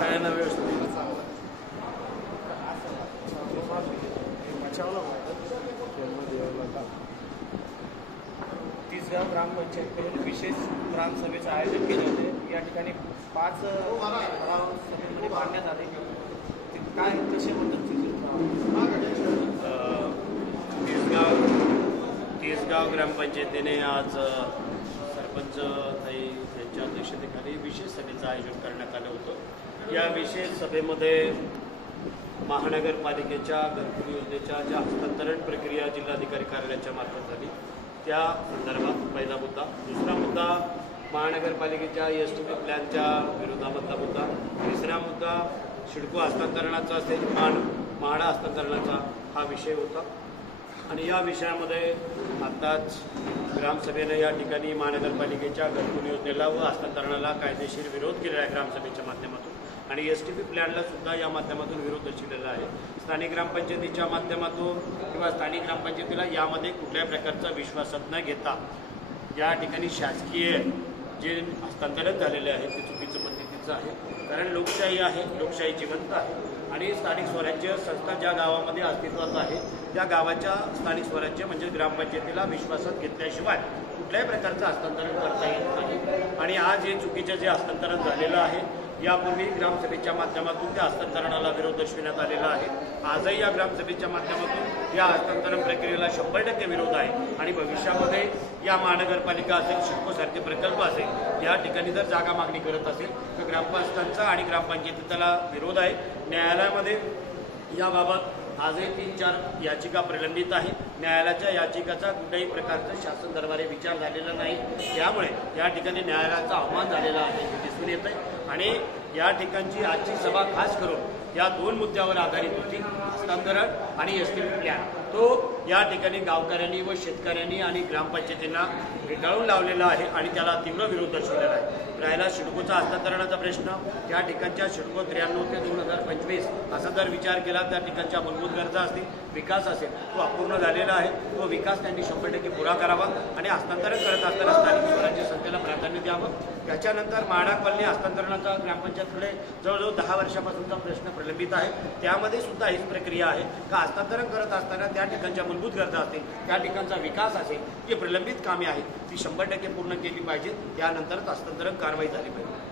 सगळ्यांना व्यवस्थित तिसगाव ग्रामपंचायत विशेष ग्रामसभेचं आयोजन केले होते। या ठिकाणी 5 ठराव सभेमध्ये मांडण्यात आले। काय कसे होतात तिसगाव ग्रामपंचायतीने आज सरपंच ताई यांच्या अध्यक्षतेखाली विशेष सभेचं आयोजन करण्यात आलं होतं। या विशेष सभेमध्ये महानगरपालिकेच्या घरकुल योजनेच्या ज्या हस्तांतरण प्रक्रिया जिल्हाधिकारी कार्यालयाच्या मार्फत झाली त्या संदर्भात पहिला मुद्दा, दुसरा मुद्दा महानगरपालिकेच्या एसटीपी प्लॅनच्या विरोधामधला मुद्दा, तिसरा मुद्दा सिडको हस्तांतरणाचा असेल म्हाडा हस्तांतरणाचा हा विषय होता। आणि या विषयामध्ये आत्ताच ग्रामसभेनं या ठिकाणी महानगरपालिकेच्या घरकुल योजनेला व हस्तांतरणाला कायदेशीर विरोध केलेला आहे ग्रामसभेच्या माध्यमातून, आणि एसटीपी प्लॅनला सुद्धा या माध्यमातून विरोध दर्शवलेला आहे। स्थानिक ग्रामपंचायतीच्या माध्यमातून किंवा स्थानिक ग्रामपंचायतीला यामध्ये कुठल्याही प्रकारचा विश्वासात न घेता या ठिकाणी शासकीय जे हस्तांतरण झालेले आहे ते चुकीचं पद्धतीचं आहे। कारण लोकशाही आहे, लोकशाही जिवंत आहे आणि स्थानिक स्वराज्य संस्था ज्या गावामध्ये अस्तित्वात आहे त्या गावाच्या स्थानिक स्वराज्य म्हणजे ग्रामपंचायतीला विश्वासात घेतल्याशिवाय कुठल्याही प्रकारचं हस्तांतरण करता येत नाही। आणि आज हे चुकीचं जे हस्तांतरण झालेलं आहे यापूर्वी ग्रामसभेच्या माध्यमातून त्या हस्तांतरणाला विरोध दर्शविण्यात आलेला आहे। आजही या ग्रामसभेच्या माध्यमातून या हस्तांतरण प्रक्रियेला 100% विरोध आहे आणि भविष्यामध्ये या महानगरपालिका असेल, सिडकोसारखे प्रकल्प असेल या ठिकाणी जर जागा मागणी करत असेल तर ग्रामपंचायतीचा आणि ग्रामपंचायतीला विरोध आहे। न्यायालयामध्ये याबाबत आजही 3-4 याचिका प्रलंबित आहे। न्यायालयाच्या याचिकाचा कुठल्याही प्रकारचं शासन दरबारी विचार झालेला नाही, त्यामुळे या ठिकाणी न्यायालयाचा अवमान झालेला आहे हे दिसून येत आहे। आणि या ठिकाणची आजची सभा खास करून या 2 मुद्द्यावर आधारित होती, हस्तांतरण आणि एसटीपी प्लॅन। तो या ठिकाणी गावकऱ्यांनी व शेतकऱ्यांनी आणि ग्रामपंचायतींना फेटाळून लावलेला आहे आणि त्याला तीव्र विरोध दर्शवलेला आहे। राहिला सिडकोचा हस्तांतरणाचा प्रश्न, त्या ठिकाणच्या सिडको 93 ते 2025 असा जर विचार केला त्या ठिकाणच्या मूलभूत गरजा असतील, विकास असेल तो अपूर्ण झालेला आहे, तो विकास त्यांनी 100% पुरा करावा आणि हस्तांतरण करत असताना स्थानिक स्वराज्य संस्थेला प्राधान्य द्यावं। त्याच्यानंतर म्हाडा कॉलनी हस्तांतरणाचा ग्रामपंचायतकडे जवळजवळ 10 वर्षापासूनचा प्रश्न प्रलंबित आहे, त्यामध्ये सुद्धा हीच प्रक्रिया आहे का हस्तांतरण करत असताना त्या ठिकाणच्या मूलभूत गरजा असतील, त्या ठिकाणचा विकास असेल, जी प्रलंबित कामे आहेत ती 100% पूर्ण केली पाहिजेत, त्यानंतरच हस्तांतरण कारवाई झाली पाहिजे।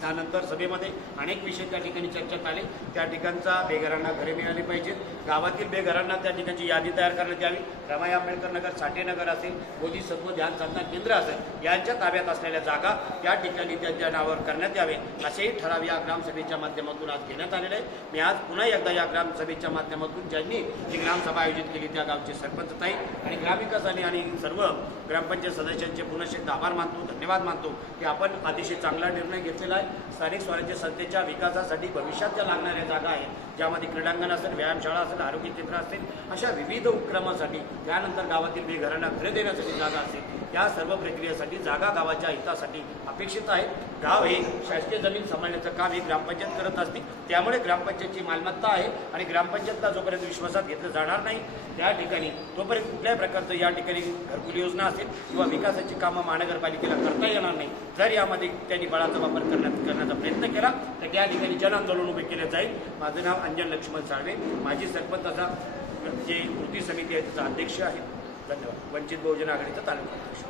त्यानंतर सभेमध्ये अनेक विषय त्या ठिकाणी चर्चेत आले। त्या ठिकाणचा बेघरांना घरे मिळाली पाहिजेत, गावातील बेघरांना त्या ठिकाणी यादी तयार करण्यात यावी, रमाई आंबेडकर नगर, साठे नगर असेल, बोधिसत्व ध्यान साधना केंद्र असेल यांच्या ताब्यात असलेल्या जागा त्या ठिकाणी त्यांच्या नावावर करण्यात यावे असेही ठराव या ग्रामसभेच्या माध्यमातून आज घेण्यात आलेले आहे। मी आज पुन्हा एकदा या ग्रामसभेच्या माध्यमातून ज्यांनी जी ग्रामसभा आयोजित केली त्या गावचे सरपंच ताई आणि ग्रामविकास आणि सर्व ग्रामपंचायत सदस्यांचे पुनश्च आभार मानतो, धन्यवाद मानतो की आपण अतिशय चांगला निर्णय घेतलेला आहे। स्थानिक स्वराज्य संस्थेच्या विकासासाठी भविष्यात ज्या लागणाऱ्या जागा आहेत ज्यामध्ये क्रीडांगण असेल, व्यायामशाळा असेल, आरोग्य केंद्र असेल, अशा विविध उपक्रमासाठी त्यानंतर गावातील बेघरांना घरे देण्यासाठी जागा असेल, या सर्व प्रक्रियेसाठी जागा गावाच्या हितासाठी अपेक्षित आहे। गाव हे शासकीय जमीन सांभाळण्याचं काम ही ग्रामपंचायत करत असते, त्यामुळे ग्रामपंचायतची मालमत्ता आहे आणि ग्रामपंचायतला जोपर्यंत विश्वासात घेतलं जाणार नाही त्या ठिकाणी तोपर्यंत कुठल्याही प्रकारचं या ठिकाणी घरकुल योजना असेल किंवा विकासाची कामं महानगरपालिकेला करता येणार नाही। जर यामध्ये त्यांनी बळाचा वापर करण्याचा प्रयत्न केला तर त्या ठिकाणी जन आंदोलन उभे केले जाईल। माझं नाव अंजन लक्ष्मण साळवे, माजी सरपंचाचा जे कृती समिती आहे त्याचा अध्यक्ष आहे। धन्यवाद। वंचित बहुजन आघाडीचा तालुका अध्यक्ष।